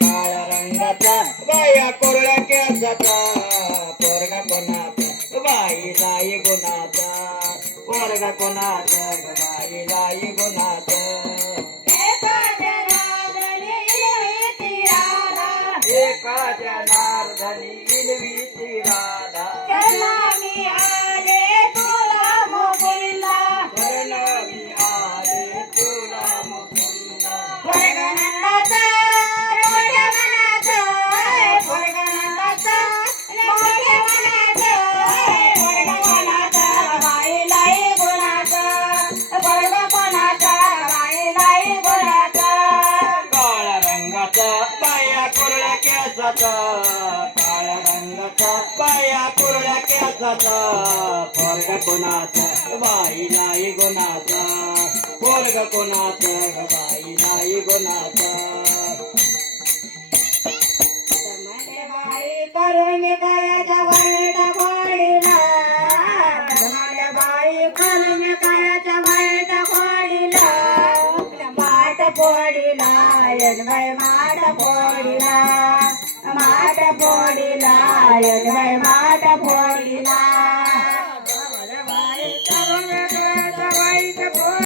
काळ्या रंगाचा बाया कोरड्या केसाचा पोरगा कोणाचा बाई लाई गुणाचा पोरगा कोणाचा बाई लाई गुणाचा एका राधा केसाचा काळ्या रंगाचा बाया कोरड्या केसाचा पोरग कोणाचा बाई नाही गुणाचा पोरग कोणाचा बाई नाही गुणाचा बाई करून कायाच्या वाईट गोडीला बाई करून कायाच्या वाईट गोडीला माट पोडीला यनबाई माट पोडीला. माट पोडीला यनबाई माट पोडीला.